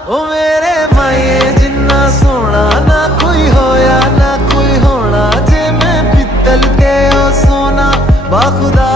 ओ मेरे माए जिन्ना सोना ना कोई होया ना कोई होना, जे मैं पित्तल ते ओ सोना बाखुदा